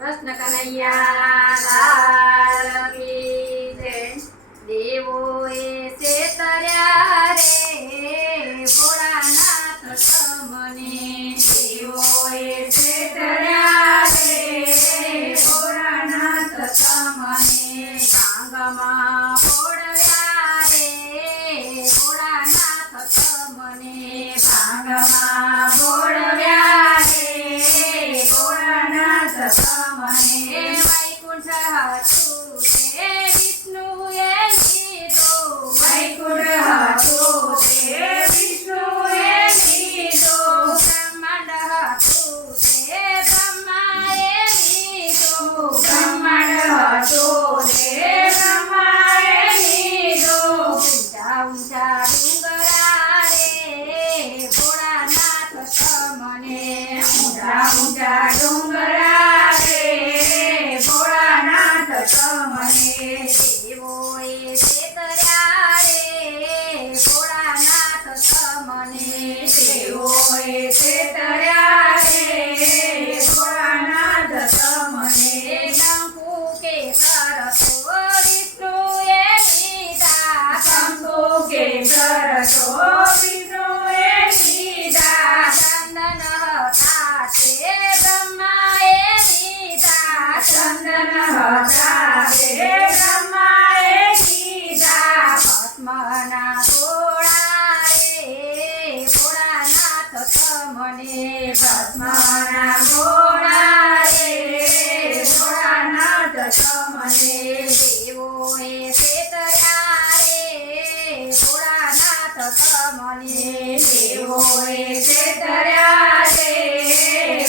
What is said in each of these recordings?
કૃષ્ણ કનૈયા લાલ કી જય. દેવોએ છેતર્યા રે ભોળાનાથ તમને. દેવોએ છેતર્યા રે ભોળાનાથ તમને. ભાંગમાં પોળવ્યા રે ભોળાનાથ તમને. ભાંગમાં બોળવ્યા રે ભોળાનાથ તમને. વૈકુંઠ હતું તે વિષ્ણુએ લીધું. વૈકુંઠ હતું તે વિષ્ણુએ લીધું. બ્રહ્માંડ હતું તે બ્રહ્માએ લીધું. બ્રહ્માંડ હતું તે બ્રહ્માએ લીધું. ઊંચા ઊંચા ડુંગરા રે ભોળાનાથ તમને. ઊંચા ઊંચા ડુંગરા રે ભોળાનાથ તમને. દેવોએ છેતર્યા રે ભોળાનાથ તમને. દેવોએ છેતર્યા રે ભોળાનાથ તમને. શંકુ કેસર તો વિષ્ણુએ લીધા. શંકુ કેસર તો વિષ્ણુએ લીધા. ચંદન હતા તે બ્રહ્માએ લીધા. ચંદન હતા તે બ્રહ્માએ લીધા. ભસ્મના ગોળા રે ભોળાનાથ તમને. ભસ્મના ગોળા રે ભોળાનાથ તમને. દેવોએ છેતર્યા રે ભોળાનાથ તમને. દેવોએ છેતર્યા રે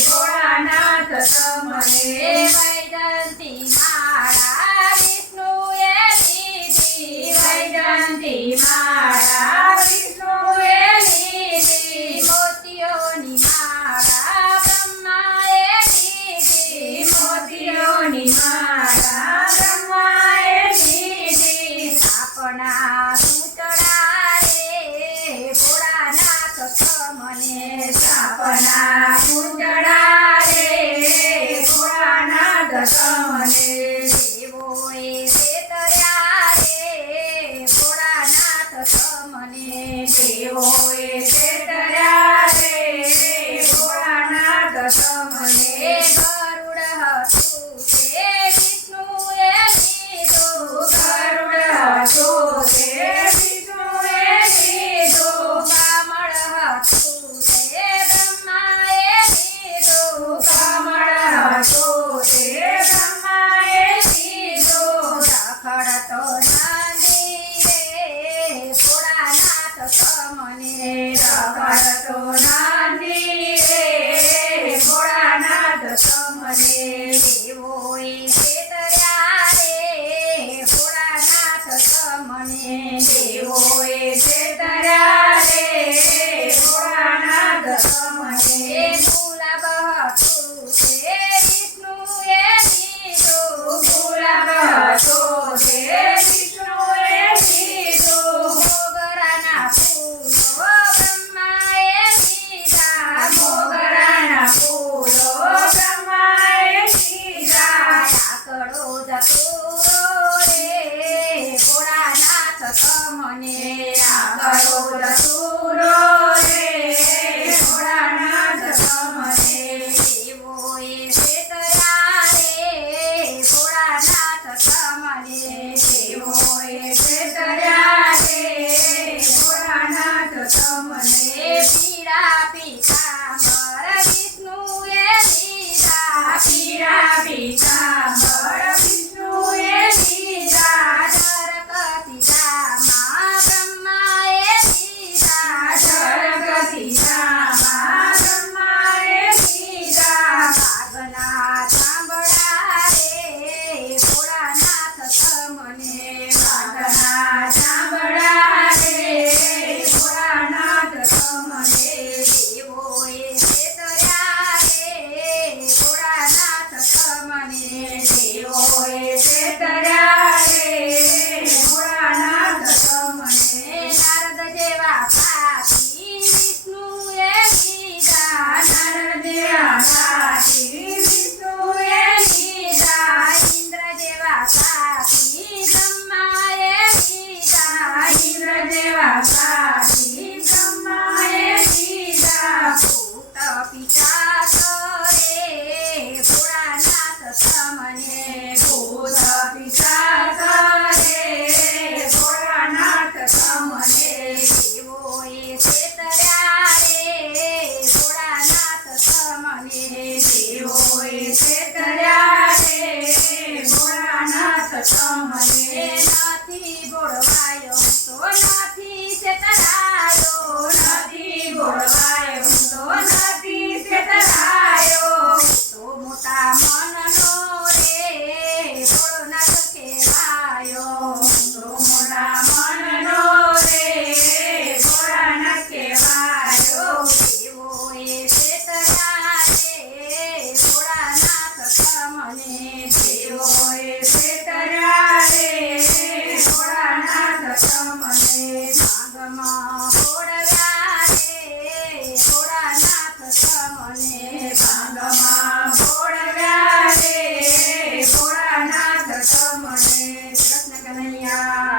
ભોળાનાથ તમને. વૈજયંતી માળા વિષ્ણુએ લીધી. વૈજયંતી માળા વિષ્ણુએ લીધી. મોતીઓની માળા બ્રહ્માએ લીધી. મોતીઓની માળા બ્રહ્માએ લીધી. સાપના પૂતળા રે ભોળાનાથ તમને. સાપના પૂતળા રે ભોળાનાથ તમને. મનનો રે ભોળોનાથ કહેવાયો. મોટા મનનો રે ભોળાનાથ કહેવાયો. દેવોએ છેતર્યા રે ભોળાનાથ તમને. દેવોએ છેતર્યા રે ભોળાનાથ તમને. ભાંગમાં ભોળવ્યા રે ભોળાનાથ તમને. ભાંગમાં ભોળવ્યા રે ભોળાનાથ તમને. કૃષ્ણ કનૈયા